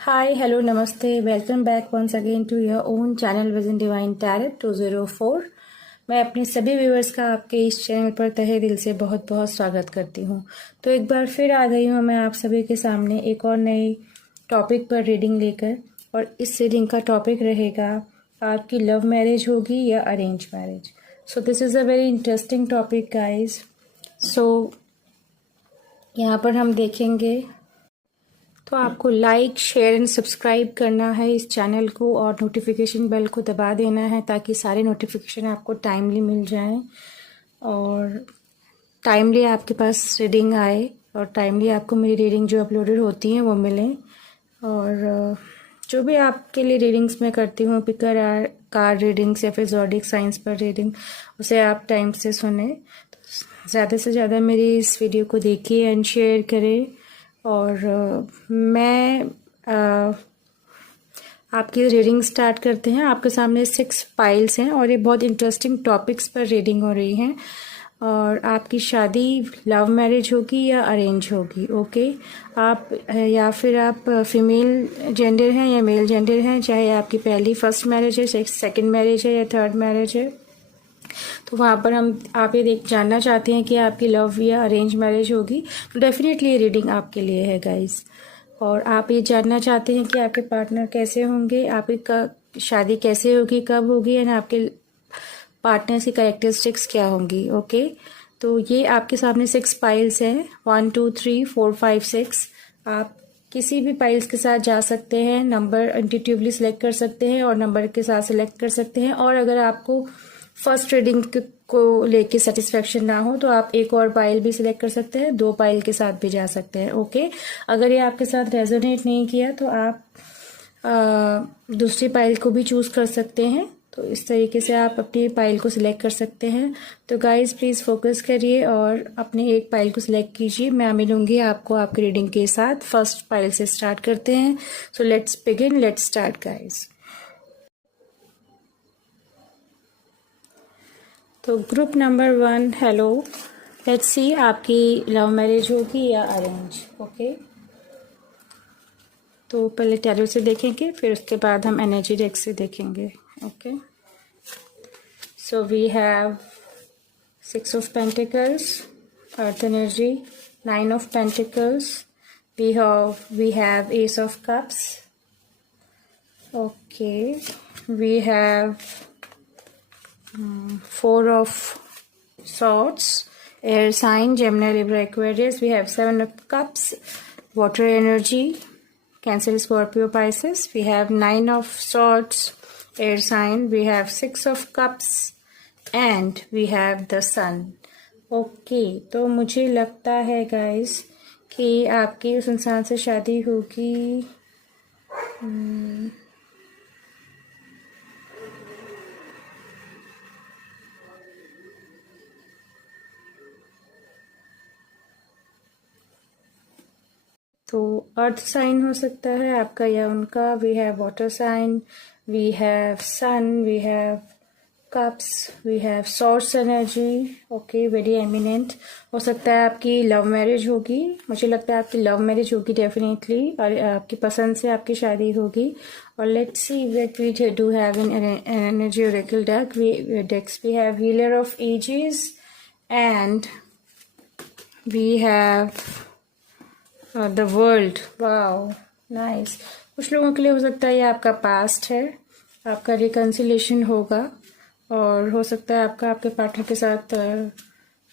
Hi, hello, namaste. Welcome back once again to your own channel Vision Divine Tarot 204। मैं अपने सभी viewers का आपके इस चैनल पर तहे दिल से बहुत बहुत स्वागत करती हूँ। तो एक बार फिर आ गई हूँ मैं आप सभी के सामने एक और नए टॉपिक पर रीडिंग लेकर। और इस रीडिंग का टॉपिक रहेगा आपकी लव मैरिज होगी या arrange marriage. So this is a very interesting topic guys. So यहाँ पर हम देखेंगे तो आपको लाइक शेयर एंड सब्सक्राइब करना है इस चैनल को और नोटिफिकेशन बेल को दबा देना है ताकि सारे नोटिफिकेशन आपको टाइमली मिल जाएं और टाइमली आपके पास रीडिंग आए और टाइमली आपको मेरी रीडिंग जो अपलोडेड होती हैं वो मिलें। और जो भी आपके लिए रीडिंग्स मैं करती हूँ पिकर कार्ड रीडिंग्स या फिर ज़ोडिक साइंस पर रीडिंग, उसे आप टाइम से सुने। ज़्यादा से ज़्यादा मेरी इस वीडियो को देखिए एंड शेयर करें। और मैं आपकी रीडिंग स्टार्ट करते हैं। आपके सामने 6 फाइल्स हैं और ये बहुत इंटरेस्टिंग टॉपिक्स पर रीडिंग हो रही हैं। और आपकी शादी लव मैरिज होगी या अरेंज होगी, ओके। आप या फिर आप फीमेल जेंडर हैं या मेल जेंडर हैं, चाहे आपकी पहली फर्स्ट मैरिज है, सेकंड मैरिज है या थर्ड मैरिज है, तो वहाँ पर आप ये जानना चाहते हैं कि आपकी लव या अरेंज मैरिज होगी, तो डेफिनेटली ये रीडिंग आपके लिए है गाइस। और आप ये जानना चाहते हैं कि आपके पार्टनर कैसे होंगे, आपकी शादी कैसे होगी, कब होगी, एंड आपके पार्टनर की कैरेक्टरिस्टिक्स क्या होंगी, ओके। तो ये आपके सामने 6 फाइल्स हैं, 1 2 3 4 5 6। आप किसी भी फाइल्स के साथ जा सकते हैं, नंबर इंट्यूटिवली सिलेक्ट कर सकते हैं और नंबर के साथ सिलेक्ट कर सकते हैं। और अगर आपको फर्स्ट रीडिंग को लेके सेटिस्फेक्शन ना हो तो आप एक और पाइल भी सिलेक्ट कर सकते हैं, 2 पाइल के साथ भी जा सकते हैं, ओके। अगर ये आपके साथ रेजोनेट नहीं किया तो आप दूसरी पाइल को भी चूज़ कर सकते हैं। तो इस तरीके से आप अपनी पाइल को सिलेक्ट कर सकते हैं। तो गाइज प्लीज़ फोकस करिए और अपनी एक पाइल को सिलेक्ट कीजिए। मैं मिलूंगी आपको आपकी रीडिंग के साथ। फर्स्ट पाइल से स्टार्ट करते हैं। So let's begin, let's start guys. तो group number 1, hello, let's see आपकी लव मैरिज होगी या अरेंज, ओके। तो पहले टैरो से देखेंगे, फिर उसके बाद हम एनर्जी डेक से देखेंगे, okay. So we have 6 of pentacles, earth energy, 9 of pentacles, we have ace of cups, okay. We have 4 of swords, air sign, Gemini, Libra, Aquarius. We have 7 of cups, water energy, Cancer, Scorpio, Pisces. We have 9 of swords, air sign. We have 6 of cups and we have the sun. Okay, तो मुझे लगता है guys कि आपकी उस इंसान से शादी होगी। तो अर्थ साइन हो सकता है आपका या उनका। We have water sign, we have sun, we have cups, we have source energy, okay, very eminent. हो सकता है आपकी लव मैरिज होगी। मुझे लगता है आपकी लव मैरिज होगी डेफिनेटली, और आपकी पसंद से आपकी शादी होगी। और let's see what we do have in energy oracle deck. We have healer of ages and we have the world. Wow, nice. कुछ लोगों के लिए हो सकता है ये आपका पास्ट है, आपका रिकन्सिलेशन होगा। और हो सकता है आपके पार्टनर के साथ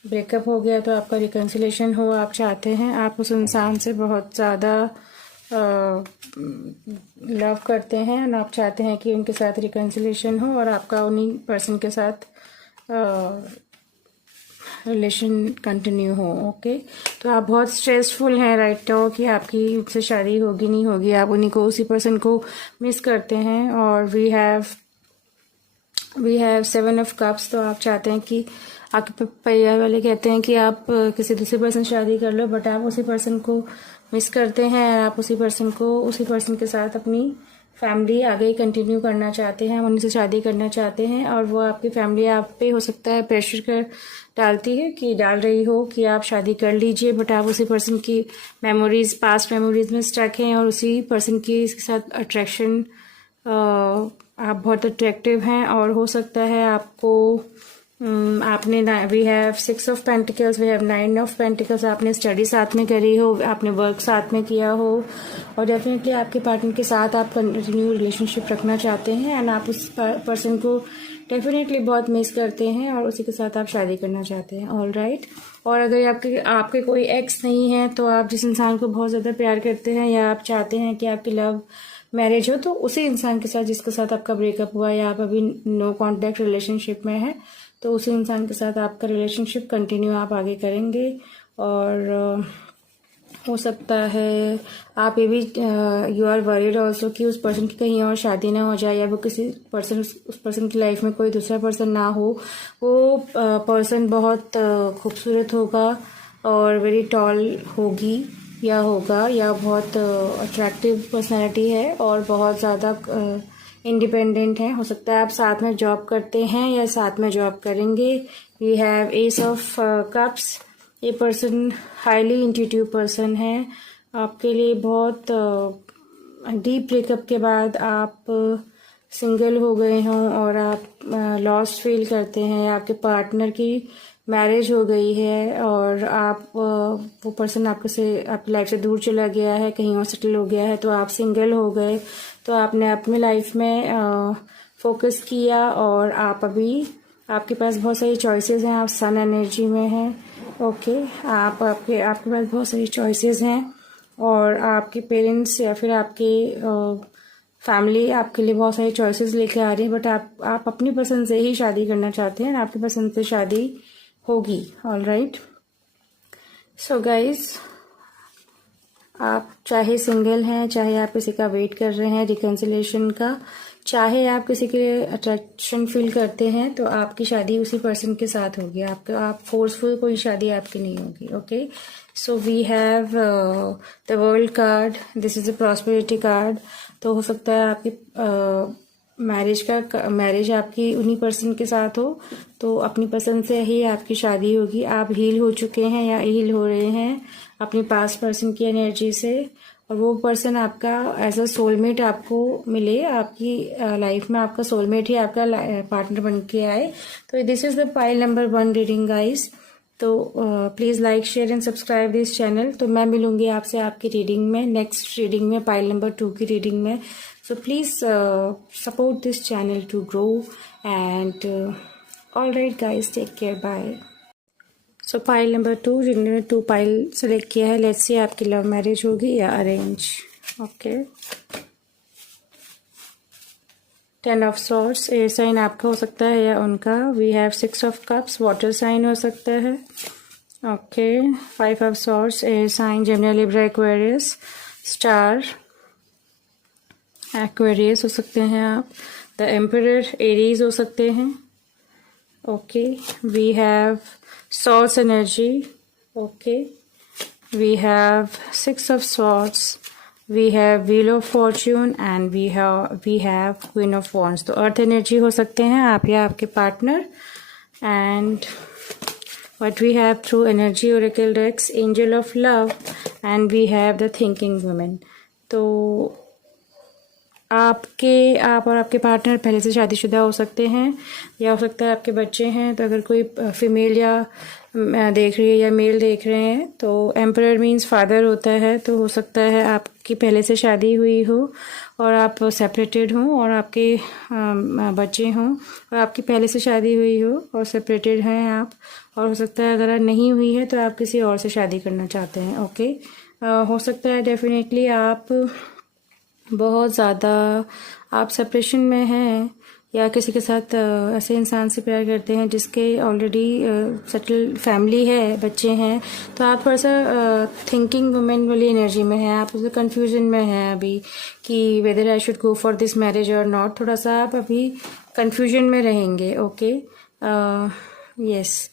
ब्रेकअप हो गया तो आपका रिकन्सिलेशन हो। आप चाहते हैं, आप उस इंसान से बहुत ज़्यादा लव करते हैं और आप चाहते हैं कि उनके साथ रिकन्सिलेशन हो और आपका उन्हीं पर्सन के साथ रिलेशन कंटिन्यू हो, ओके। तो आप बहुत स्ट्रेसफुल हैं राइट नाउ कि आपकी उनसे शादी होगी नहीं होगी, आप उन्हीं को, उसी पर्सन को मिस करते हैं। और वी हैव 7 ऑफ कप्स। तो आप चाहते हैं कि आपके परिवार वाले कहते हैं कि आप किसी दूसरे पर्सन शादी कर लो, बट आप उसी पर्सन को मिस करते हैं। आप उसी पर्सन के साथ अपनी फैमिली आगे कंटिन्यू करना चाहते हैं, उनसे शादी करना चाहते हैं, और वो आपकी फैमिली आप पे हो सकता है प्रेशर कर डालती है कि डाल रही हो कि आप शादी कर लीजिए, बट आप उसी पर्सन की मेमोरीज, पास्ट मेमोरीज में स्टक हैं और उसी पर्सन के साथ अट्रैक्शन, आप बहुत अट्रैक्टिव हैं। और हो सकता है आपको आपने we have 6 of pentacles, we have 9 of pentacles, आपने स्टडी साथ में करी हो, आपने वर्क साथ में किया हो, और डेफिनेटली आपके पार्टनर के साथ आप कंटिन्यू रिलेशनशिप रखना चाहते हैं, एंड आप उस पर्सन को डेफिनेटली बहुत मिस करते हैं और उसी के साथ आप शादी करना चाहते हैं। All right. और अगर आपके कोई एक्स नहीं है, तो आप जिस इंसान को बहुत ज़्यादा प्यार करते हैं या आप चाहते हैं कि आपकी लव मैरिज हो, तो उसी इंसान के साथ जिसके साथ आपका ब्रेकअप हुआ या आप अभी नो कॉन्टैक्ट रिलेशनशिप में है, तो उसी इंसान के साथ आपका रिलेशनशिप कंटिन्यू आप आगे करेंगे। और हो सकता है आप ये भी यू आर वरीड ऑल्सो कि उस पर्सन की कहीं और शादी ना हो जाए, या वो किसी पर्सन उस पर्सन की लाइफ में कोई दूसरा पर्सन ना हो। वो पर्सन बहुत खूबसूरत होगा और वेरी टॉल होगी या होगा, या बहुत अट्रैक्टिव पर्सनैलिटी है और बहुत ज़्यादा इंडिपेंडेंट है। हो सकता है आप साथ में जॉब करते हैं या साथ में जॉब करेंगे। We have ace of cups. ये पर्सन हाईली इंट्यूटिव पर्सन है। आपके लिए बहुत डीप ब्रेकअप के बाद आप सिंगल हो गए हों और आप लॉस्ट फील करते हैं, आपके पार्टनर की मैरिज हो गई है और आप वो पर्सन आपकी लाइफ से दूर चला गया है, कहीं और सेटल हो गया है, तो आप सिंगल हो गए। तो आपने अपनी लाइफ में फोकस किया और आप अभी आपके पास बहुत सारी चॉइसेस हैं। आप सन एनर्जी में हैं। ओके, आपके पास बहुत सारी चॉइसेस हैं और आपके पेरेंट्स या फिर आपके फैमिली आपके लिए बहुत सारी चॉइसेस लेके आ रही है, बट आप अपनी पसंद से ही शादी करना चाहते हैं, आपकी पसंद से शादी होगी। All right. सो गाइज, आप चाहे सिंगल हैं, चाहे आप किसी का वेट कर रहे हैं रिकन्सिलेशन का, चाहे आप किसी के लिए अट्रैक्शन फील करते हैं, तो आपकी शादी उसी पर्सन के साथ होगी। आप फोर्सफुल कोई शादी आपकी नहीं होगी। Okay, so we have the world card. This is a prosperity card. तो हो सकता है आपकी मैरिज आपकी उन्हीं पर्सन के साथ हो, तो अपनी पसंद से ही आपकी शादी होगी। आप हील हो चुके हैं या हील हो रहे हैं अपनी पास्ट पर्सन की एनर्जी से, और वो पर्सन आपका एज अ सोलमेट आपको मिले, आपकी लाइफ में आपका सोलमेट ही आपका पार्टनर बन के आए। तो this is the pile number 1 reading guys. तो please like, share and subscribe this channel. तो मैं मिलूंगी आपसे आपकी रीडिंग में, नेक्स्ट रीडिंग में, पाइल नंबर 2 की रीडिंग में। So please support this channel to grow, and all right guys, take care, bye. So pile number 2, जिन्होंने 2 पाइल सेलेक्ट किया है, लेट्स सी आपकी लव मैरिज होगी या arrange. Okay, 10 of swords, air sign आपका हो सकता है या उनका। We have 6 of cups, water sign हो सकता है। Okay, 5 of swords, air sign, Gemini, Libra, Aquarius, star, Aquarius हो सकते हैं आप। द एम्परर, एरीज हो सकते हैं। Okay, we have swords energy. Okay, we have 6 of swords, we have wheel of fortune, and we have queen of wands. तो earth energy हो सकते हैं आप या आपके partner. And what we have through energy oracle decks, angel of love, and we have the thinking woman। तो आप और आपके पार्टनर पहले से शादीशुदा हो सकते हैं, या हो सकता है आपके बच्चे हैं। तो अगर कोई फीमेल या देख रही है या मेल देख रहे हैं, तो एम्परर मीन्स फादर होता है। तो हो सकता है आपकी पहले से शादी हुई हो और आप सेपरेटेड हों, और आपके बच्चे हों और आपकी पहले से शादी हुई हो और सेपरेटेड हैं आप। और हो सकता है अगर नहीं हुई है तो आप किसी और से शादी करना चाहते हैं। ओके, हो सकता है डेफिनेटली आप बहुत ज़्यादा आप सेपरेशन में हैं, या किसी के साथ ऐसे इंसान से प्यार करते हैं जिसके ऑलरेडी सेटल फैमिली है, बच्चे हैं। तो आप थोड़ा सा थिंकिंग वुमेन वाली एनर्जी में हैं, आप उसे कन्फ्यूजन में हैं अभी कि whether I should go for this marriage और नॉट। थोड़ा सा आप अभी कन्फ्यूजन में रहेंगे। ओके, यस,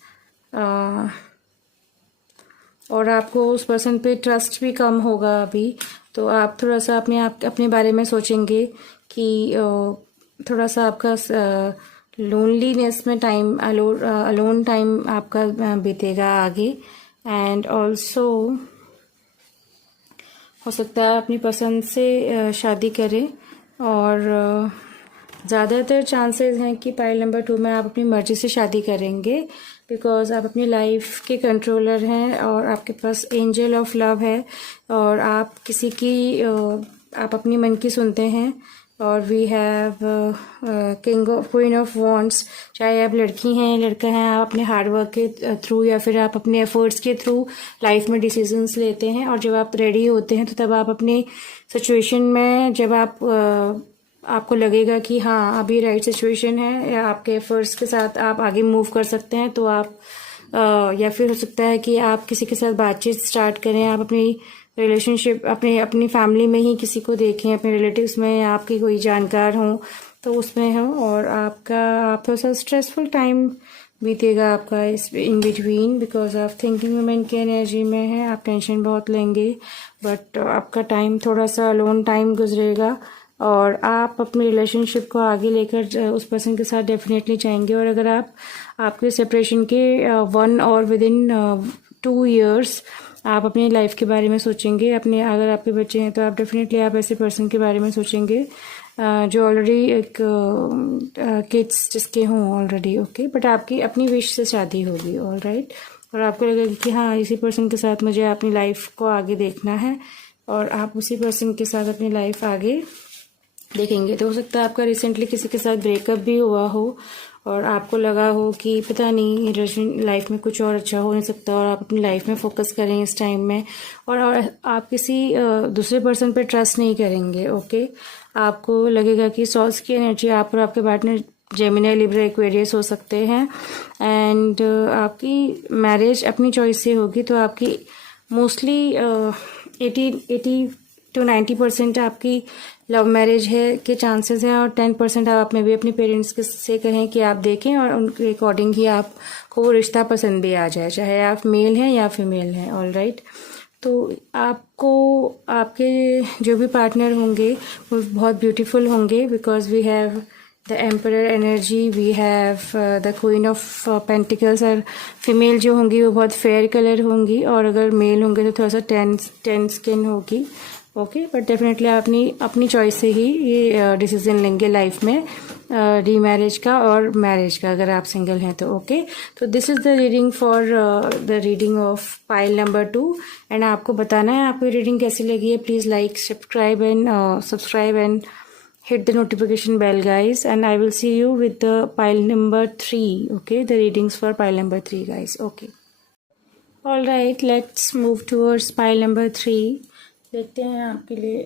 और आपको उस पर्सन पे ट्रस्ट भी कम होगा अभी, तो आप थोड़ा सा अपने बारे में सोचेंगे कि थोड़ा सा आपका लोनलीनेस में टाइम अलोन टाइम आपका बीतेगा आगे। एंड ऑल्सो हो सकता है अपनी पसंद से शादी करें, और ज़्यादातर चांसेस हैं कि पाइल नंबर 2 में आप अपनी मर्ज़ी से शादी करेंगे, बिकॉज़ आप अपनी लाइफ के कंट्रोलर हैं और आपके पास एंजल ऑफ लव है, और आप किसी की आप अपनी मन की सुनते हैं। और we have queen of wands, चाहे आप लड़की हैं लड़का हैं, आप अपने हार्डवर्क के थ्रू या फिर आप अपने एफर्ट्स के थ्रू लाइफ में डिसीजंस लेते हैं, और जब आप रेडी होते हैं तो तब आप अपनी सिचुएशन में जब आपको लगेगा कि हाँ अभी राइट सिचुएशन है या आपके एफर्ट्स के साथ आप आगे मूव कर सकते हैं, तो आप या फिर हो सकता है कि आप किसी के साथ बातचीत स्टार्ट करें, आप अपनी रिलेशनशिप अपनी फैमिली में ही किसी को देखें, अपने रिलेटिव्स में, या आपकी कोई जानकार हो तो उसमें हो, और आप थोड़ा सा स्ट्रेसफुल टाइम बीतेगा आपका इस इन बिटवीन, बिकॉज आप थिंकिंग वुमेन की एनर्जी में है, आप टेंशन बहुत लेंगे, बट आपका टाइम थोड़ा सा लोन टाइम गुजरेगा, और आप अपनी रिलेशनशिप को आगे लेकर उस पर्सन के साथ डेफिनेटली जाएंगे। और अगर आपके सेपरेशन के 1 और विद इन 2 years आप अपनी लाइफ के बारे में सोचेंगे, अगर आपके बच्चे हैं तो आप डेफिनेटली आप ऐसे पर्सन के बारे में सोचेंगे जो ऑलरेडी एक किड्स जिसके हों ऑलरेडी, ओके, बट आपकी अपनी विश से शादी होगी, ऑल राइट, और आपको लगेगा कि हाँ इसी पर्सन के साथ मुझे अपनी लाइफ को आगे देखना है, और आप उसी पर्सन के साथ अपनी लाइफ आगे देखेंगे। तो हो सकता है आपका रिसेंटली किसी के साथ ब्रेकअप भी हुआ हो, और आपको लगा हो कि पता नहीं लाइफ में कुछ और अच्छा हो नहीं सकता, और आप अपनी लाइफ में फोकस करें इस टाइम में, और आप किसी दूसरे पर्सन पे ट्रस्ट नहीं करेंगे, ओके। आपको लगेगा कि सॉल्स की एनर्जी आप और आपके पार्टनर जेमिनी, लिब्रा, एक्वेरियस हो सकते हैं, एंड आपकी मैरिज अपनी चॉइस से होगी, तो आपकी मोस्टली 80 to 90% आपकी लव मैरिज है के चांसेस हैं, और 10% आप में भी अपने पेरेंट्स से कहें कि आप देखें, और उनके अकॉर्डिंग ही आपको वो रिश्ता पसंद भी आ जाए, चाहे आप मेल हैं या फीमेल हैं, ऑल राइट। तो आपको आपके जो भी पार्टनर होंगे वो बहुत ब्यूटीफुल होंगे, because we have the emperor energy, we have the queen of pentacles, और फीमेल जो होंगी वो बहुत फेयर कलर होंगी, और अगर मेल होंगे तो थोड़ा सा टेन स्किन होगी, ओके। बट डेफिनेटली आप अपनी चॉइस से ही ये डिसीजन लेंगे लाइफ में, रीमैरिज का और मैरिज का, अगर आप सिंगल हैं तो, ओके। तो this is the reading for the reading of pile number 2, and आपको बताना है आपको रीडिंग कैसी लगी है। Please like, subscribe and hit the notification bell, guys, and I will see you with the pile number 3, okay, the readings for pile number 3, guys, okay. All right, let's move towards pile number 3. देखते हैं आपके लिए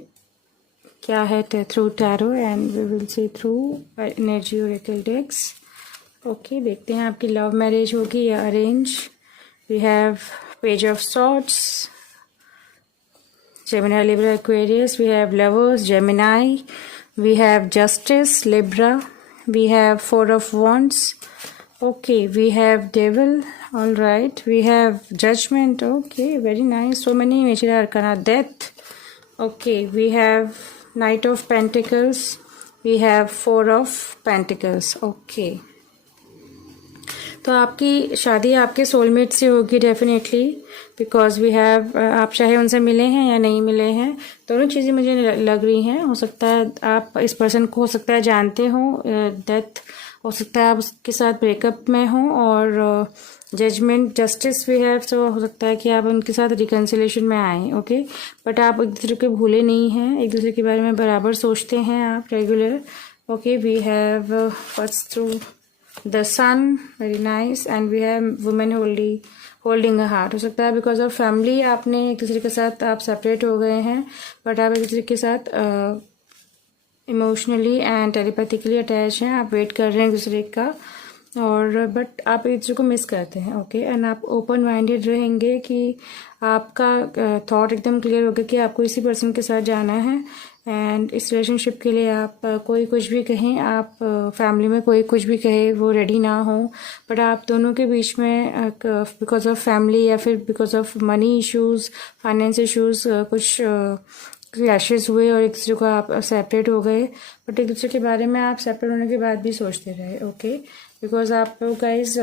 क्या है through tarot, and we will see through energy oracle decks, okay. देखते हैं आपकी love marriage होगी या arrange. We have page of swords, Gemini, Libra, Aquarius, we have lovers, Gemini, we have justice, Libra, we have 4 of wands, okay, we have devil, all right, we have judgment, okay, very nice, so many major arcana, death, okay, we have knight of pentacles, we have 4 of pentacles, okay। तो आपकी शादी आपके soulmate से होगी definitely, because we have आप चाहे उनसे मिले हैं या नहीं मिले हैं, दोनों चीज़ें मुझे लग रही हैं। हो सकता है आप इस पर्सन को हो सकता है जानते हो, डेथ हो सकता है आप उसके साथ ब्रेकअप में हो, और जजमेंट, जस्टिस वी हैव, सो हो सकता है कि आप उनके साथ रिकन्सिलेशन में आएँ, ओके। बट आप एक दूसरे के भूले नहीं हैं, एक दूसरे के बारे में बराबर सोचते हैं आप regular, okay. We have what's through the sun, very nice, and we have women holding a heart. हो सकता है बिकॉज ऑफ फैमिली आपने एक दूसरे के साथ आप सेपरेट हो गए हैं, बट आप एक दूसरे के साथ इमोशनली एंड टेलीपैथिकली अटैच हैं, आप वेट कर रहे हैं एक दूसरे का, और बट आप एक दूसरे को मिस करते हैं, ओके। एंड आप ओपन माइंडेड रहेंगे कि आपका थॉट एकदम क्लियर होगा कि आपको इसी पर्सन के साथ जाना है, एंड इस रिलेशनशिप के लिए आप कोई कुछ भी कहें, आप फैमिली में कोई कुछ भी कहे वो रेडी ना हो, बट आप दोनों के बीच में बिकॉज ऑफ फैमिली या फिर because of money issues, finance issues कुछ क्लैशेस हुए और एक दूसरे को आप सेपरेट हो गए, बट एक दूसरे के बारे में आप सेपरेट होने के बाद भी सोचते रहे, ओके, बिकॉज आप लोग guys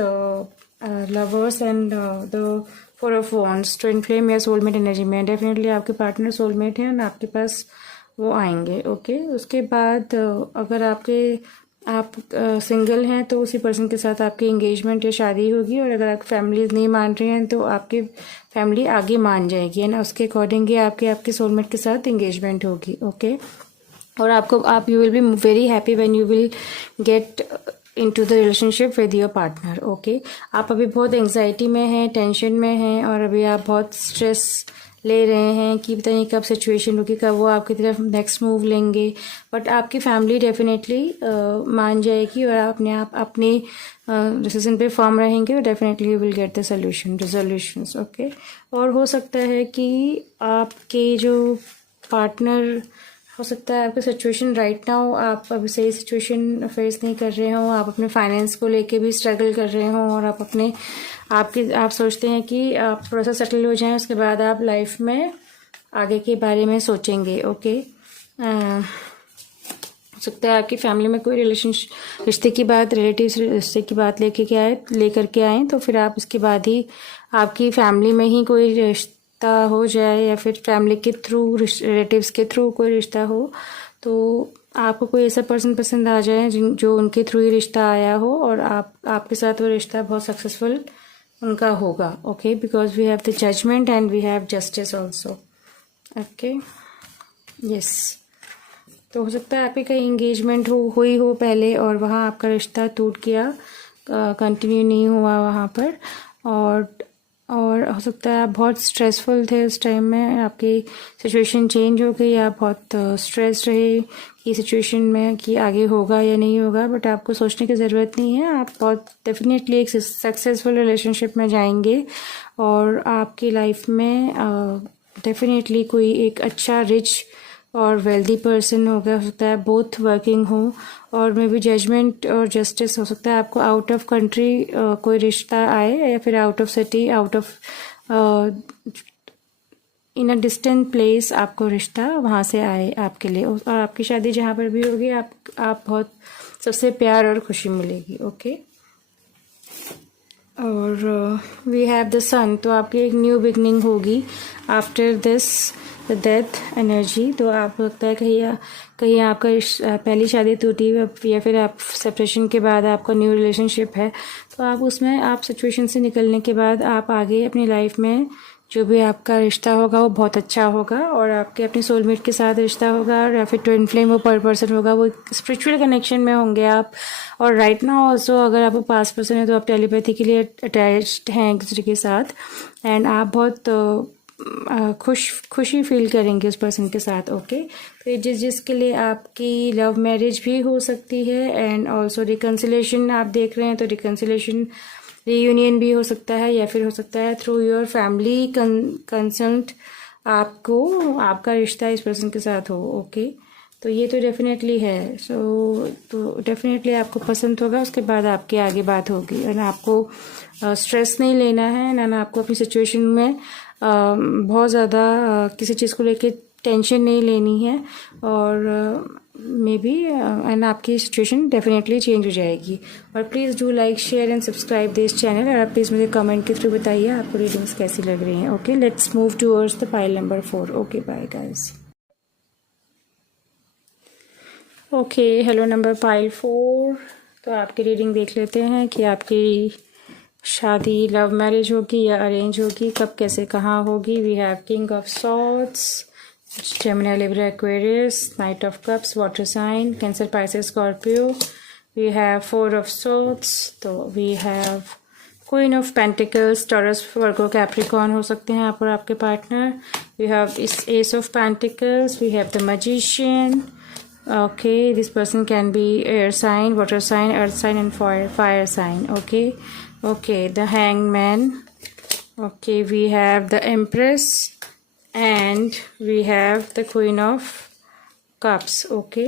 lovers and the four of wands, twin flame या सोलमेट एनर्जी में डेफिनेटली आपके पार्टनर सोलमेट हैं और आपके पास वो आएंगे, ओके। उसके बाद अगर आप सिंगल हैं तो उसी पर्सन के साथ आपकी एंगेजमेंट या शादी होगी, और अगर आप फैमिलीज नहीं मान रही हैं तो आपकी फैमिली आगे मान जाएगी, है ना, उसके अकॉर्डिंग ही आपके सोलमेट के साथ एंगेजमेंट होगी, ओके। और आप you will be very happy when you will get into the relationship with your partner, okay. आप अभी बहुत एंग्जाइटी में हैं, टेंशन में हैं, और अभी आप बहुत स्ट्रेस ले रहे हैं कि पता नहीं कब सिचुएशन होगी, कब वो आपकी तरफ नेक्स्ट मूव लेंगे, बट आपकी फैमिली डेफिनेटली मान जाएगी और अपने डिसीजन पे फर्म रहेंगे, और definitely you will get the resolutions, okay. और हो सकता है कि आपके जो पार्टनर, हो सकता है आपकी सिचुएशन राइट नाउ आप अभी सही सिचुएशन फेस नहीं कर रहे हो, आप अपने फाइनेंस को लेके भी स्ट्रगल कर रहे हो, और आप सोचते हैं कि आप थोड़ा सा सेटल हो जाएं, उसके बाद आप लाइफ में आगे के बारे में सोचेंगे, ओके। हो सकता है आपकी फैमिली में कोई रिश्ते की बात, रिलेटिव्स रिश्ते की बात लेकर के आए, तो फिर आप उसके बाद ही आपकी फैमिली में ही कोई रिश्ता हो जाए, या फिर फैमिली के थ्रू, रिलेटिव्स के थ्रू कोई रिश्ता हो, तो आपको कोई ऐसा पर्सन पसंद आ जाए जो उनके थ्रू ही रिश्ता आया हो, और आपके साथ वो रिश्ता बहुत सक्सेसफुल उनका होगा, okay, because we have the judgement and we have justice also, okay, yes. तो हो सकता है आपकी कहीं इंगेजमेंट हुई हो पहले, और वहाँ आपका रिश्ता टूट गया, कंटिन्यू नहीं हुआ वहाँ पर, और हो सकता है आप बहुत स्ट्रेसफुल थे उस टाइम में, आपकी सिचुएशन चेंज हो गई, आप बहुत स्ट्रेस रहे कि सिचुएशन में कि आगे होगा या नहीं होगा, बट आपको सोचने की ज़रूरत नहीं है, आप बहुत डेफिनेटली एक सक्सेसफुल रिलेशनशिप में जाएंगे, और आपकी लाइफ में डेफिनेटली कोई एक अच्छा रिच और वेल्दी पर्सन होगा, हो सकता है बोथ वर्किंग हो, और मे बी जजमेंट और जस्टिस, हो सकता है आपको आउट ऑफ कंट्री कोई रिश्ता आए, या फिर out of city, out of in a distant place आपको रिश्ता वहाँ से आए आपके लिए, और आपकी शादी जहाँ पर भी होगी आप बहुत सबसे प्यार और खुशी मिलेगी, ओके। और वी हैव द सन, तो आपकी एक न्यू बिगनिंग होगी आफ्टर दिस डेथ एनर्जी। तो आप लगता है कहीं आपका पहली शादी टूटी, या फिर आप सेपरेशन के बाद आपका न्यू रिलेशनशिप है, तो आप उसमें आप सिचुएशन से निकलने के बाद आप आगे अपनी लाइफ में जो भी आपका रिश्ता होगा वो बहुत अच्छा होगा, और आपके अपने सोलमेट के साथ रिश्ता होगा, या फिर ट्विन फ्लेम वो पर पर्सन होगा, वो स्पिरिचुअल कनेक्शन में होंगे आप। और राइट नाउ ऑल्सो अगर आप पास पर्सन है तो आप टेलीपैथी के लिए अटैच्ड हैं एक दूसरे के साथ, एंड आप बहुत खुशी फील करेंगे उस पर्सन के साथ, ओके। तो जिसके लिए आपकी लव मैरिज भी हो सकती है, एंड ऑल्सो रिकन्सिलेशन आप देख रहे हैं, तो रिकन्सिलेशन रीयूनियन भी हो सकता है, या फिर हो सकता है थ्रू योर फैमिली कंसल्ट आपका रिश्ता इस पर्सन के साथ हो, ओके। तो ये तो डेफिनेटली है, तो डेफिनेटली आपको पसंद होगा, उसके बाद आपकी आगे बात होगी, और आपको स्ट्रेस नहीं लेना है ना आपको अपनी सिचुएशन में बहुत ज़्यादा किसी चीज़ को लेके टेंशन नहीं लेनी है, और मे बी एंड आपकी सिचुएशन डेफिनेटली चेंज हो जाएगी। और please do like, share and subscribe this channel, और आप प्लीज़ मुझे कमेंट के थ्रू बताइए आपको रीडिंग्स कैसी लग रही हैं, okay. Let's move towards the pile number 4, okay, bye guys. Okay, hello number pile 4, तो आपकी रीडिंग देख लेते हैं कि आपकी शादी लव मैरिज होगी या अरेंज होगी, कब कैसे कहाँ होगी। We have king of swords, Gemini, Libra, Aquarius, knight of cups, water sign, Cancer, Pisces, Scorpio. We have four of swords, तो we have queen of pentacles, Taurus, Virgo, Capricorn हो सकते हैं आप और आपके partner. We have ace of pentacles, we have the magician, okay, this person can be air sign, water sign, earth sign and fire sign, okay, the hangman, okay, we have the empress and we have the queen of cups, okay,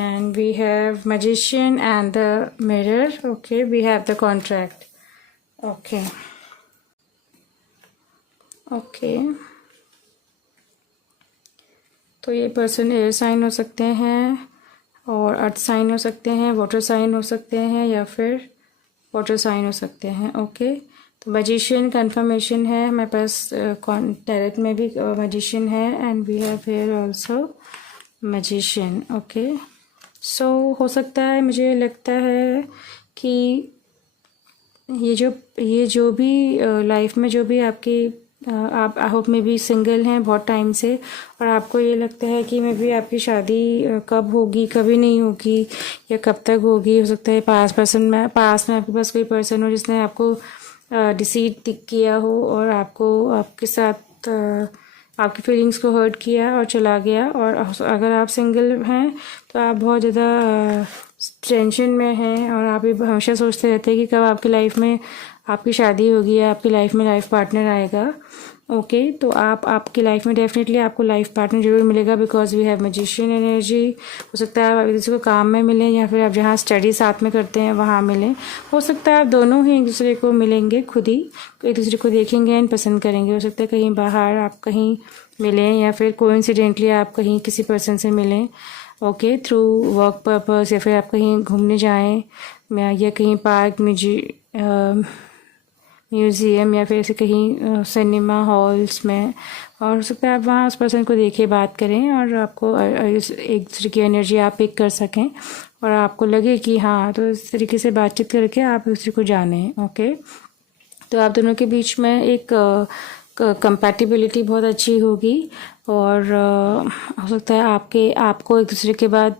and we have magician and the mirror, okay, we have the contract, okay. तो ये person air sign हो सकते हैं और अर्थ sign हो सकते हैं, water sign हो सकते हैं या फिर वाटर साइन हो सकते हैं। ओके, तो मैजिशियन कंफर्मेशन है हमारे पास, टैरेट में भी मैजिशियन है and we have here also magician. Okay, so हो सकता है, मुझे लगता है कि ये जो भी लाइफ में जो भी आपकी आप आई होप में भी सिंगल हैं बहुत टाइम से और आपको ये लगता है कि मे भी आपकी शादी कब होगी, कभी नहीं होगी या कब तक होगी। हो सकता है पास में आपके पास कोई पर्सन हो जिसने आपको डिसीट किया हो और आपको आपके साथ आपकी फीलिंग्स को हर्ट किया और चला गया। और अगर आप सिंगल हैं तो आप बहुत ज़्यादा टेंशन में हैं और आप ये हमेशा सोचते रहते हैं कि कब आपकी लाइफ में आपकी शादी होगी या आपकी लाइफ में लाइफ पार्टनर आएगा। ओके, तो आपकी लाइफ में डेफिनेटली आपको लाइफ पार्टनर जरूर मिलेगा because we have magician energy. हो सकता है आप एक दूसरे को काम में मिलें या फिर आप जहाँ स्टडी साथ में करते हैं वहाँ मिलें। हो सकता है आप दोनों ही एक दूसरे को मिलेंगे, खुद ही एक दूसरे को देखेंगे एंड पसंद करेंगे। हो सकता है कहीं बाहर आप कहीं मिलें या फिर कोइंसिडेंटली आप कहीं किसी पर्सन से मिलें। ओके, थ्रू वर्क पर्पस या फिर आप कहीं घूमने जाएं या कहीं पार्क म्यूज़ियम या फिर ऐसे कहीं सिनेमा हॉल्स में, और हो सकता है आप वहाँ उस पर्सन को देखे बात करें और आपको एक दूसरे की एनर्जी आप पिक कर सकें और आपको लगे कि हाँ, तो इस तरीके से बातचीत करके आप एक दूसरे को जानें। ओके, तो आप दोनों के बीच में एक कंपैटिबिलिटी बहुत अच्छी होगी और हो सकता है आपको एक दूसरे के बाद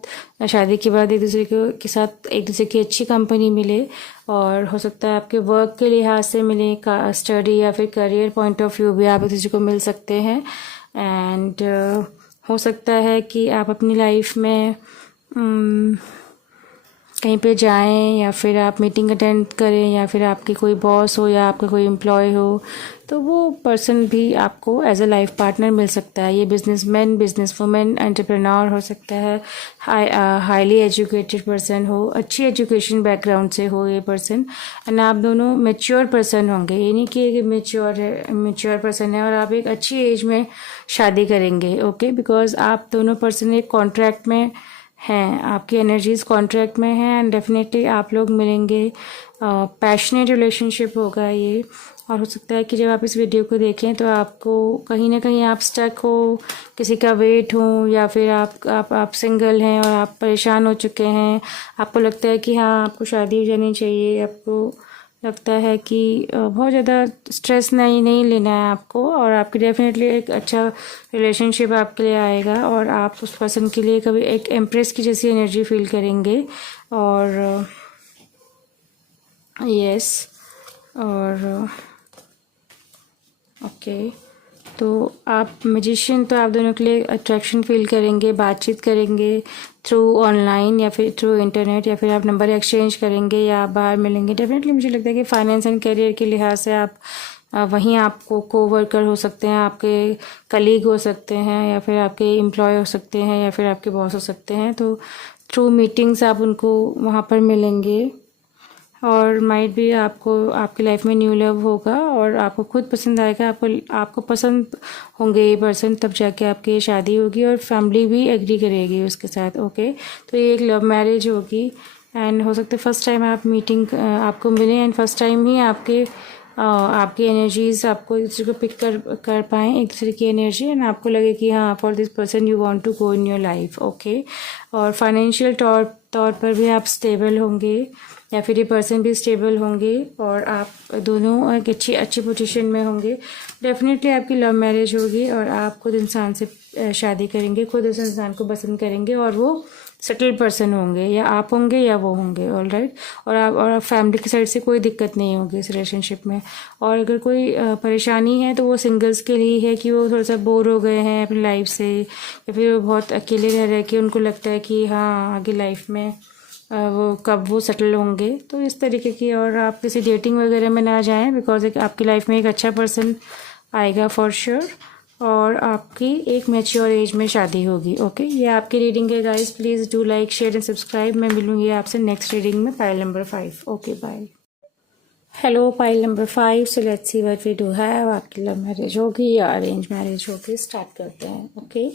शादी के बाद एक दूसरे के साथ एक दूसरे की अच्छी कंपनी मिले और हो सकता है आपके वर्क के लिहाज से मिले, स्टडी या फिर करियर पॉइंट ऑफ व्यू भी आप एक दूसरे को मिल सकते हैं। एंड हो सकता है कि आप अपनी लाइफ में कहीं पे जाएं या फिर आप मीटिंग अटेंड करें या फिर आपके कोई बॉस हो या आपका कोई एम्प्लॉय हो तो वो पर्सन भी आपको एज अ लाइफ पार्टनर मिल सकता है। ये बिजनेसमैन, बिजनेस वुमेन, एंटरप्रेन्योर हो सकता है, हाईली एजुकेटेड पर्सन हो, अच्छी एजुकेशन बैकग्राउंड से हो ये पर्सन, एंड आप दोनों मेच्योर पर्सन होंगे। ये नहीं कि मेच्योर पर्सन है और आप एक अच्छी एज में शादी करेंगे। ओके, बिकॉज आप दोनों पर्सन एक कॉन्ट्रैक्ट में हैं, आपकी एनर्जीज कॉन्ट्रैक्ट में हैं एंड डेफिनेटली आप लोग मिलेंगे। पैशनेट रिलेशनशिप होगा ये। और हो सकता है कि जब आप इस वीडियो को देखें तो आपको कहीं ना कहीं आप स्टक हो, किसी का वेट हो या फिर आप सिंगल हैं और आप परेशान हो चुके हैं, आपको लगता है कि हाँ आपको शादी हो जानी चाहिए, आपको लगता है कि बहुत ज़्यादा स्ट्रेस नहीं लेना है आपको और आपकी डेफिनेटली एक अच्छा रिलेशनशिप आपके लिए आएगा और आप उस पर्सन के लिए कभी एक एम्प्रेस की जैसी एनर्जी फील करेंगे। और यस, और ओके, तो आप मैजिशियन, तो आप दोनों के लिए अट्रैक्शन फील करेंगे, बातचीत करेंगे थ्रू ऑनलाइन या फिर थ्रू इंटरनेट या फिर आप नंबर एक्सचेंज करेंगे या आप बाहर मिलेंगे। डेफिनेटली मुझे लगता है कि फाइनेंस एंड करियर के लिहाज से आप वहीं आपको कोवर्कर हो सकते हैं, आपके कलीग हो सकते हैं या फिर आपके एम्प्लॉय हो सकते हैं या फिर आपके बॉस हो सकते हैं। तो थ्रू मीटिंग्स आप उनको वहाँ पर मिलेंगे और माइट भी आपको आपकी लाइफ में न्यू लव होगा और आपको खुद पसंद आएगा, आपको पसंद होंगे ये पर्सन, तब जाके आपकी शादी होगी और फैमिली भी एग्री करेगी उसके साथ। ओके, तो ये एक लव मैरिज होगी एंड हो सकता है फर्स्ट टाइम आप मीटिंग आपको मिले एंड फर्स्ट टाइम ही आपकी एनर्जीज आपको एक दूसरे को पिक कर पाएँ, एक दूसरे की एनर्जी, एंड आपको लगे कि हाँ for this person you want to go in your life. Okay, और फाइनेंशियल तौर पर भी आप स्टेबल होंगे या फिर ये पर्सन भी स्टेबल होंगे और आप दोनों एक अच्छी पोजीशन में होंगे। डेफिनेटली आपकी लव मैरिज होगी और आप खुद इंसान से शादी करेंगे, खुद उस इंसान को पसंद करेंगे और वो सेटल पर्सन होंगे, या आप होंगे या वो होंगे। ऑल राइट, और फैमिली की साइड से कोई दिक्कत नहीं होगी इस रिलेशनशिप में। और अगर कोई परेशानी है तो वो सिंगल्स के लिए है कि वो थोड़ा सा बोर हो गए हैं अपनी लाइफ से या फिर वो बहुत अकेले रह के उनको लगता है कि हाँ आगे लाइफ में वो कब वो सेटल होंगे, तो इस तरीके की। और आप किसी डेटिंग वगैरह में ना जाएं बिकॉज आपकी लाइफ में एक अच्छा पर्सन आएगा फॉर श्योर और आपकी एक मैच्योर एज में शादी होगी। ओके, ये आपकी रीडिंग है guys, please do like share and subscribe. मैं मिलूंगी आपसे नेक्स्ट रीडिंग में pile number 5। Okay, bye. Hello pile number 5, so let's see what we do have. आपकी लव मैरिज होगी या अरेंज मैरिज होगी, स्टार्ट करते हैं। Okay,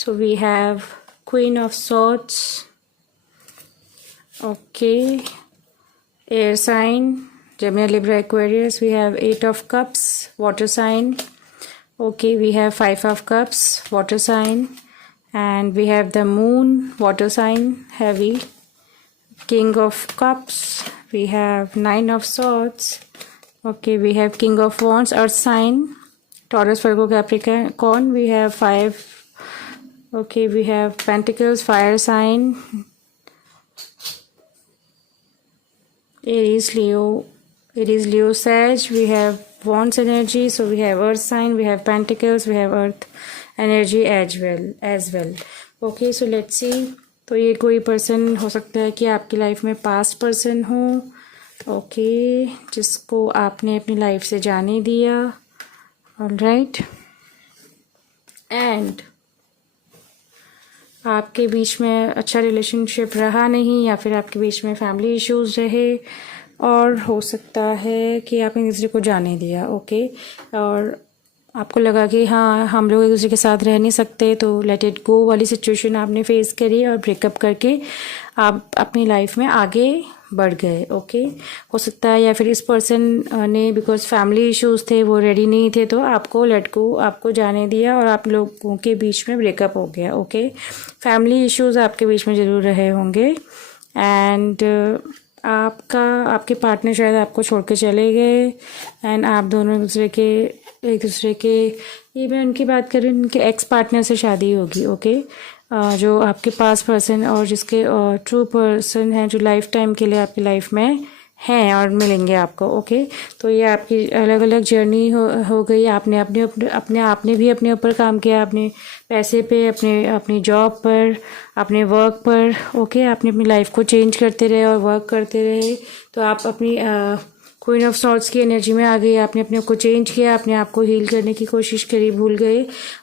So we have Queen of Swords. Okay. Air sign, Gemini, Libra, Aquarius. We have 8 of Cups, water sign. Okay, we have 5 of Cups, water sign. And we have the Moon, water sign, heavy. King of Cups. We have 9 of Swords. Okay, we have King of Wands, earth sign. Taurus, Virgo, Capricorn. We have 5. Okay, we have Pentacles, fire sign. Aries, Leo, Sag. We have Wands energy, so we have earth sign, we have Pentacles, we have earth energy as well. Okay, so let's see. तो ये कोई person हो सकता है कि आपकी life में past person हो, ओके, जिसको आपने अपनी लाइफ से जाने दिया, ऑलराइट, एंड आपके बीच में अच्छा रिलेशनशिप रहा नहीं, या फिर आपके बीच में फैमिली इश्यूज रहे, और हो सकता है कि आपने एक दूसरे को जाने दिया, ओके, और आपको लगा कि हाँ हम लोग एक दूसरे के साथ रह नहीं सकते, तो लेट इट गो वाली सिचुएशन आपने फेस करी और ब्रेकअप करके आप अपनी लाइफ में आगे बढ़ गए, ओके। हो सकता है या फिर इस पर्सन ने बिकॉज फैमिली इश्यूज थे, वो रेडी नहीं थे, तो आपको लेट गो, आपको जाने दिया और आप लोगों के बीच में ब्रेकअप हो गया, ओके। फैमिली इश्यूज आपके बीच में ज़रूर रहे होंगे, एंड आपके पार्टनर शायद आपको छोड़ के चले गए, एंड आप दोनों एक दूसरे के ये मैं उनकी बात कर रही हूँ, उनके एक्स पार्टनर से शादी होगी, ओके। जो आपके पास पर्सन और जिसके ट्रू पर्सन हैं, जो लाइफ टाइम के लिए आपकी लाइफ में हैं और मिलेंगे आपको, ओके। तो ये आपकी अलग अलग जर्नी हो गई। आपने भी अपने ऊपर काम किया, अपने पैसे पे, अपनी जॉब पर, अपने वर्क पर, ओके। आपने अपनी लाइफ को चेंज करते रहे और वर्क करते रहे, तो आप अपनी क्वीन ऑफ सॉर्ड्स की एनर्जी में आ गई। आपने अपने आप को चेंज किया, अपने आप को हील करने की कोशिश करी, भूल गए,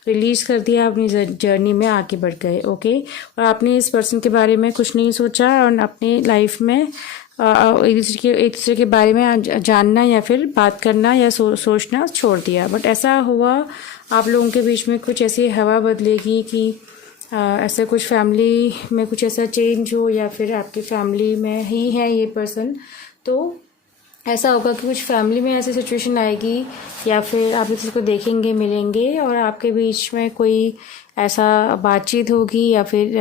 रिलीज कर दिया, अपनी जर्नी में आगे बढ़ गए, ओके। और आपने इस पर्सन के बारे में कुछ नहीं सोचा और अपने लाइफ में एक दूसरे के बारे में जानना या फिर बात करना या सोचना छोड़ दिया। बट ऐसा हुआ आप लोगों के बीच में कुछ ऐसी हवा बदलेगी कि ऐसा कुछ फैमिली में कुछ ऐसा चेंज हो, या फिर आपकी फैमिली में ही है ये पर्सन, तो ऐसा होगा कि कुछ फैमिली में ऐसी सिचुएशन आएगी, या फिर आप किसी को देखेंगे, मिलेंगे, और आपके बीच में कोई ऐसा बातचीत होगी, या फिर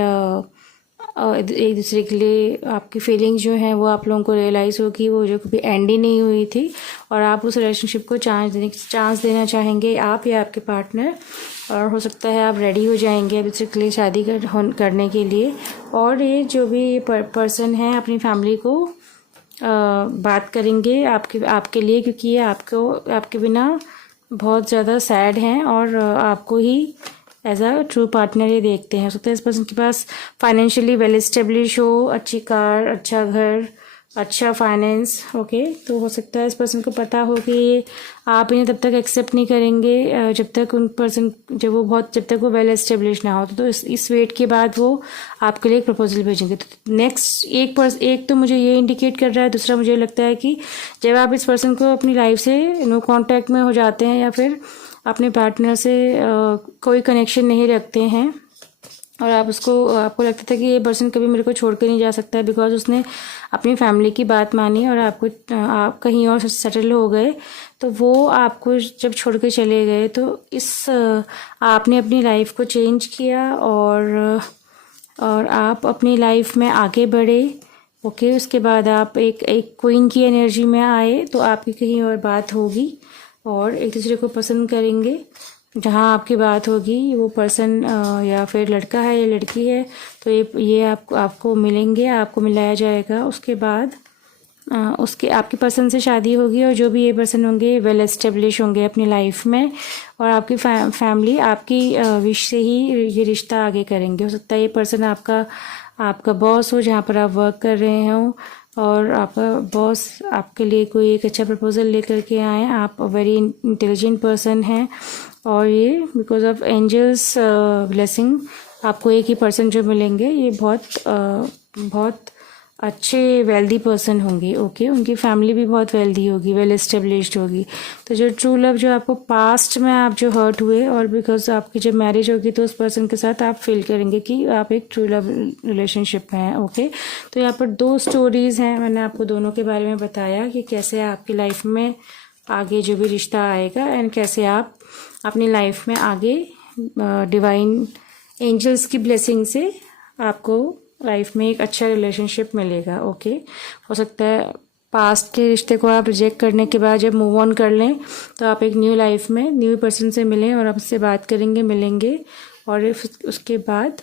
एक दूसरे के लिए आपकी फीलिंग्स जो हैं वो आप लोगों को रियलाइज़ होगी, वो जो कभी एंड ही नहीं हुई थी, और आप उस रिलेशनशिप को चांस देना चाहेंगे, आप या आपके पार्टनर। और हो सकता है आप रेडी हो जाएंगे एक दूसरे के लिए शादी करने के लिए। और ये जो भी पर्सन है अपनी फैमिली को बात करेंगे आपके लिए, क्योंकि ये आपके बिना बहुत ज़्यादा सैड हैं और आपको ही एज अ ट्रू पार्टनर ये देखते हैं। हो सकता है इस पर्सन के पास फाइनेंशियली वेल एस्टेब्लिश हो, अच्छी कार, अच्छा घर, अच्छा फाइनेंस, ओके। तो हो सकता है इस पर्सन को पता हो कि आप इन्हें तब तक एक्सेप्ट नहीं करेंगे जब तक वो वेल एस्टेब्लिश ना हो। तो इस वेट के बाद वो आपके लिए एक प्रपोजल भेजेंगे। तो नेक्स्ट एक तो मुझे ये इंडिकेट कर रहा है, दूसरा मुझे लगता है कि जब आप इस पर्सन को अपनी लाइफ से नो कांटेक्ट में हो जाते हैं, या फिर अपने पार्टनर से कोई कनेक्शन नहीं रखते हैं, और आपको लगता था कि ये पर्सन कभी मेरे को छोड़ कर नहीं जा सकता है, बिकॉज उसने अपनी फैमिली की बात मानी और आप कहीं और सेटल हो गए, तो वो आपको जब छोड़ के चले गए, तो आपने अपनी लाइफ को चेंज किया और आप अपनी लाइफ में आगे बढ़े, ओके। उसके बाद आप एक क्वीन की एनर्जी में आए, तो आपकी कहीं और बात होगी और एक दूसरे को पसंद करेंगे। जहाँ आपकी बात होगी वो पर्सन या फिर लड़का है या लड़की है, तो ये आपको मिलेंगे, आपको मिलाया जाएगा। उसके बाद आपकी पर्सन से शादी होगी, और जो भी ये पर्सन होंगे वेल एस्टेब्लिश होंगे अपनी लाइफ में, और आपकी फैमिली आपकी विश से ही ये रिश्ता आगे करेंगे। हो सकता है ये पर्सन आपका बॉस हो जहाँ पर आप वर्क कर रहे हो, और आपका बॉस आपके लिए कोई एक अच्छा प्रपोजल लेकर के आए। आप वेरी इंटेलिजेंट पर्सन हैं, और ये बिकॉज ऑफ एंजल्स ब्लेसिंग आपको एक ही पर्सन जो मिलेंगे, ये बहुत अच्छे वेल्दी पर्सन होंगे। ओके, उनकी फैमिली भी बहुत वेल्दी होगी, वेल एस्टेब्लिश्ड होगी। तो जो ट्रू लव जो आपको पास्ट में आप जो हर्ट हुए और बिकॉज आपकी जब मैरिज होगी तो उस पर्सन के साथ आप फील करेंगे कि आप एक ट्रू लव रिलेशनशिप में हैं। ओके, तो यहाँ पर 2 स्टोरीज़ हैं, मैंने आपको दोनों के बारे में बताया कि कैसे आपकी लाइफ में आगे जो भी रिश्ता आएगा एंड कैसे आप अपनी लाइफ में आगे डिवाइन एंजल्स की ब्लेसिंग से आपको लाइफ में एक अच्छा रिलेशनशिप मिलेगा। ओके, हो सकता है पास्ट के रिश्ते को आप रिजेक्ट करने के बाद जब मूव ऑन कर लें तो आप एक न्यू लाइफ में न्यू पर्सन से मिलें और आप उससे बात करेंगे, मिलेंगे और उसके बाद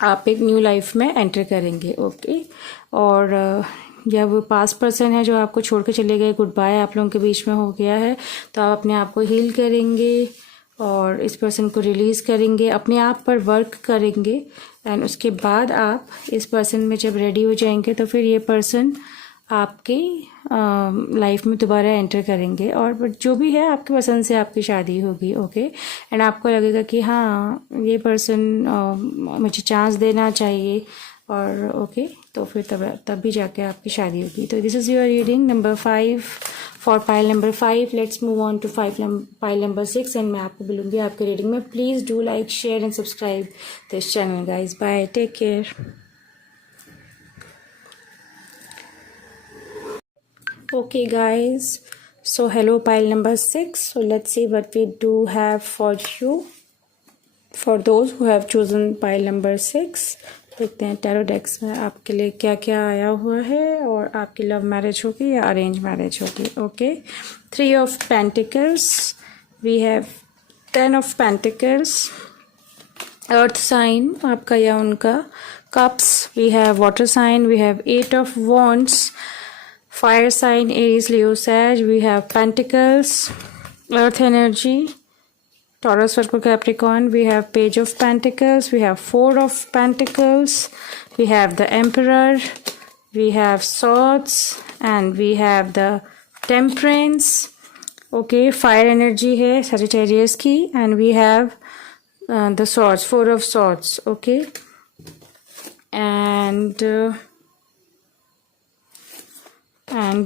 आप एक न्यू लाइफ में एंटर करेंगे। ओके, और या वो पास्ट पर्सन है जो आपको छोड़ के चले गए, गुड बाय आप लोगों के बीच में हो गया है, तो आप अपने आप को हील करेंगे और इस पर्सन को रिलीज़ करेंगे, अपने आप पर वर्क करेंगे एंड उसके बाद आप इस पर्सन में जब रेडी हो जाएंगे तो फिर ये पर्सन आपके लाइफ में दोबारा एंटर करेंगे और जो भी है आपके पसंद से आपकी शादी होगी। ओके, एंड आपको लगेगा कि हाँ ये पर्सन मुझे चांस देना चाहिए और ओके, तो फिर तब भी जाके आपकी शादी होगी। तो this is your reading number 5 for pile number 5। Let's move on to pile number 6 and मैं आपको मिलूंगी आपके रीडिंग में। Please do like, share and subscribe this channel guys. Bye, take care. Okay guys, so hello pile number 6. So let's see what we do have for you, for those who have chosen pile number 6. देखते हैं tarot डेक्स में आपके लिए क्या क्या आया हुआ है और आपकी लव मैरिज होगी या अरेंज मैरिज होगी। Okay, 3 of Pentacles, we have 10 of Pentacles, earth sign आपका या उनका, cups, we have water sign, we have 8 of Wands, fire sign Aries, Leo, Sag, we have Pentacles, earth energy, Taurus, Virgo, Capricorn, we have Page of Pentacles, we have 4 of Pentacles, we have the Emperor, we have Swords and we have the Temperance. Okay, fire energy है Sagittarius की and we have the Swords, 4 of Swords. Okay, and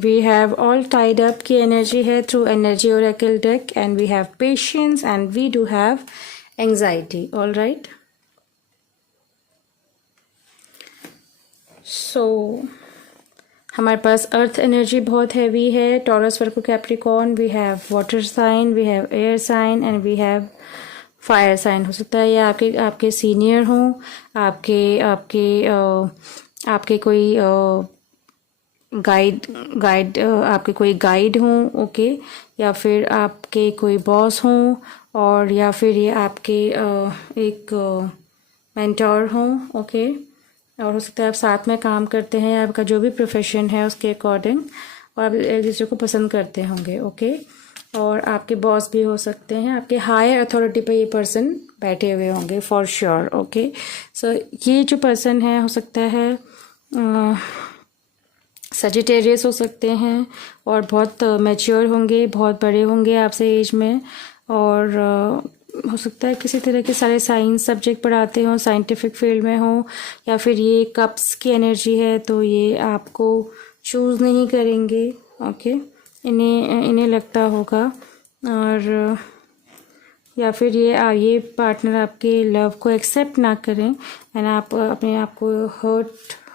we have all tied up की energy है through energy oracle deck and we have patience and we do have anxiety. all right, so हमारे पास earth energy बहुत heavy है, Taurus, Virgo, Capricorn, we have water sign, we have air sign and we have fire sign. हो सकता है ये आपके senior हों, आपके कोई गाइड आपके कोई गाइड हों। ओके, या फिर आपके कोई बॉस हों और या फिर ये आपके एक मेंटोर हों। ओके, और हो सकता है आप साथ में काम करते हैं, आपका जो भी प्रोफेशन है उसके अकॉर्डिंग, और आप एक दूसरे को पसंद करते होंगे। ओके, और आपके बॉस भी हो सकते हैं, आपके हायर अथॉरिटी पे ये पर्सन बैठे हुए होंगे फॉर श्योर। ओके, सो ये जो पर्सन है हो सकता है सजिटेरियस हो सकते हैं और बहुत मैच्योर होंगे, बहुत बड़े होंगे आपसे एज में, और हो सकता है किसी तरह के सारे साइंस सब्जेक्ट पढ़ाते हों, साइंटिफिक फील्ड में हों, या फिर ये कप्स की एनर्जी है तो ये आपको चूज़ नहीं करेंगे। ओके, इन्हें लगता होगा, और या फिर ये पार्टनर आपके लव को एक्सेप्ट ना करें एंड आप अपने आप को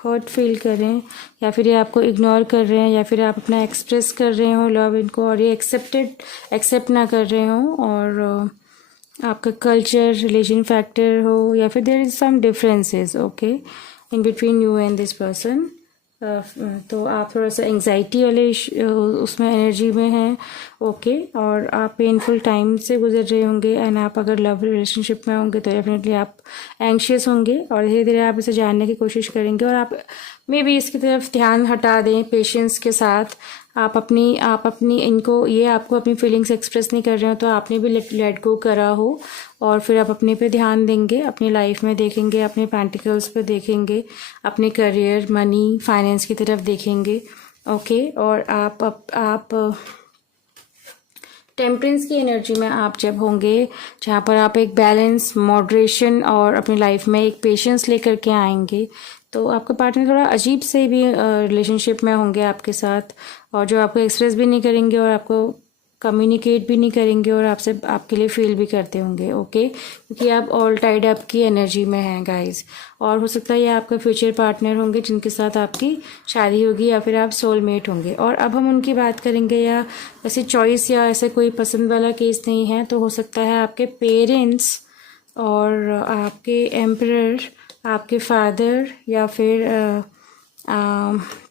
हर्ट फील करें, या फिर ये आपको इग्नोर कर रहे हैं, या फिर आप अपना एक्सप्रेस कर रहे हो लव इनको और ये एक्सेप्ट ना कर रहे हो, और आपका कल्चर रिलीजन फैक्टर हो, या फिर there is some differences okay in between you and this person. तो आप थोड़ा सा एंग्जाइटी वाले उसमें एनर्जी में हैं। ओके, और आप पेनफुल टाइम से गुजर रहे होंगे एंड आप अगर लव रिलेशनशिप में होंगे तो डेफिनेटली आप एंग्शियस होंगे, और धीरे धीरे आप इसे जानने की कोशिश करेंगे और आप मे भी इसकी तरफ ध्यान हटा दें पेशेंस के साथ। आप अपनी इनको ये आपको अपनी फीलिंग्स एक्सप्रेस नहीं कर रहे हो तो आपने भी लेट गो करा हो, और फिर आप अपने पे ध्यान देंगे, अपनी लाइफ में देखेंगे, अपने पेंटिकल्स पे देखेंगे, अपने करियर, मनी, फाइनेंस की तरफ देखेंगे। ओके, और आप टेम्परेंस की एनर्जी में आप जब होंगे, जहाँ पर आप एक बैलेंस, मॉडरेशन और अपनी लाइफ में एक पेशेंस लेकर के आएंगे, तो आपका पार्टनर थोड़ा अजीब से भी रिलेशनशिप में होंगे आपके साथ, और जो आपको एक्सप्रेस भी नहीं करेंगे और आपको कम्युनिकेट भी नहीं करेंगे और आपसे आपके लिए फील भी करते होंगे। ओके, क्योंकि आप ऑल टाइड अप की एनर्जी में हैं गाइस। और हो सकता है ये आपका फ्यूचर पार्टनर होंगे जिनके साथ आपकी शादी होगी, या फिर आप सोलमेट होंगे। और अब हम उनकी बात करेंगे, या ऐसी चॉइस या ऐसे कोई पसंद वाला केस नहीं है, तो हो सकता है आपके पेरेंट्स और आपके एम्परर, आपके फादर, या फिर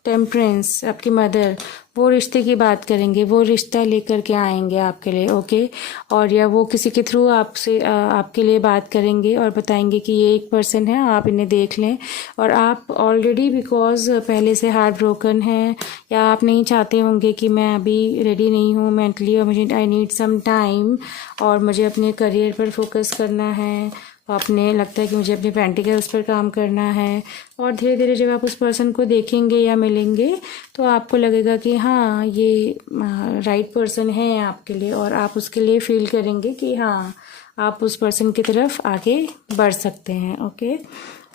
टेम्परेंस आपकी मदर, वो रिश्ते की बात करेंगे, वो रिश्ता लेकर के आएंगे आपके लिए। ओके, और या वो किसी के थ्रू आपसे आपके लिए बात करेंगे और बताएंगे कि ये एक पर्सन है, आप इन्हें देख लें। और आप ऑलरेडी बिकॉज पहले से हार्ट ब्रोकन हैं, या आप नहीं चाहते होंगे कि मैं अभी रेडी नहीं हूँ मेंटली, और मुझे आई नीड सम टाइम, और मुझे अपने करियर पर फोकस करना है, अपने लगता है कि मुझे अपने प्रैक्टिकल्स पर काम करना है। और धीरे धीरे जब आप उस पर्सन को देखेंगे या मिलेंगे, तो आपको लगेगा कि हाँ ये राइट पर्सन है आपके लिए, और आप उसके लिए फील करेंगे कि हाँ आप उस पर्सन की तरफ आगे बढ़ सकते हैं। ओके,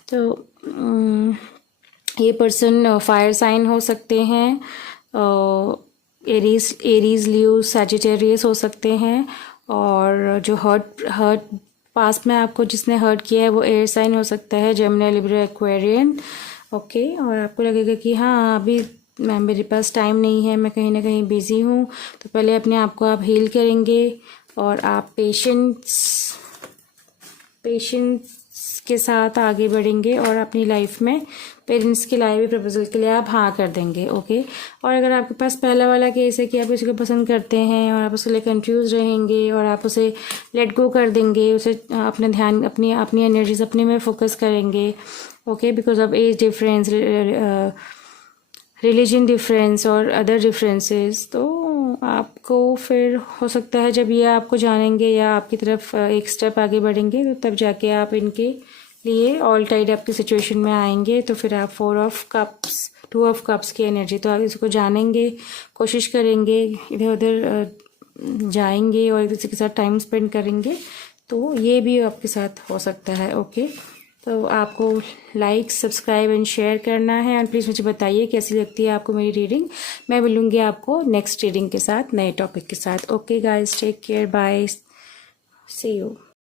तो ये पर्सन फायर साइन हो सकते हैं, एरीज, लियो, सैजिटेरियस हो सकते हैं। और जो हर्ट पास्ट में आपको जिसने हर्ट किया है वो एयर साइन हो सकता है, जेमिनी, लिब्रा, एक्वेरियन। ओके, और आपको लगेगा कि हाँ अभी मेरे पास टाइम नहीं है, मैं कहीं ना कहीं बिजी हूँ, तो पहले अपने आप को आप हील करेंगे, और आप पेशेंस के साथ आगे बढ़ेंगे, और अपनी लाइफ में पेरेंट्स की लाए हुए प्रपोजल के लिए आप हाँ कर देंगे। ओके, और अगर आपके पास पहला वाला केस है कि आप किसी को पसंद करते हैं और आप उसके लिए कंफ्यूज रहेंगे, और आप उसे लेट गो कर देंगे, उसे अपना ध्यान अपनी एनर्जीज अपने में फोकस करेंगे। Okay, because of age difference, religion difference और अदर डिफरेंसेस, तो आपको फिर हो सकता है जब ये आपको जानेंगे या आपकी तरफ एक स्टेप आगे बढ़ेंगे, तो तब जाके आप इनके लिए ऑल टाइड अप की सिचुएशन में आएंगे। तो फिर आप 4 ऑफ कप्स, 2 ऑफ कप्स की एनर्जी, तो आप इसको जानेंगे, कोशिश करेंगे, इधर उधर जाएंगे और एक दूसरे के साथ टाइम स्पेंड करेंगे, तो ये भी आपके साथ हो सकता है। ओके, तो आपको लाइक, सब्सक्राइब एंड शेयर करना है, और प्लीज़ मुझे बताइए कैसी लगती है आपको मेरी रीडिंग। मैं मिलूंगी आपको नेक्स्ट रीडिंग के साथ, नए टॉपिक के साथ। Okay guys, take care, bye, see you.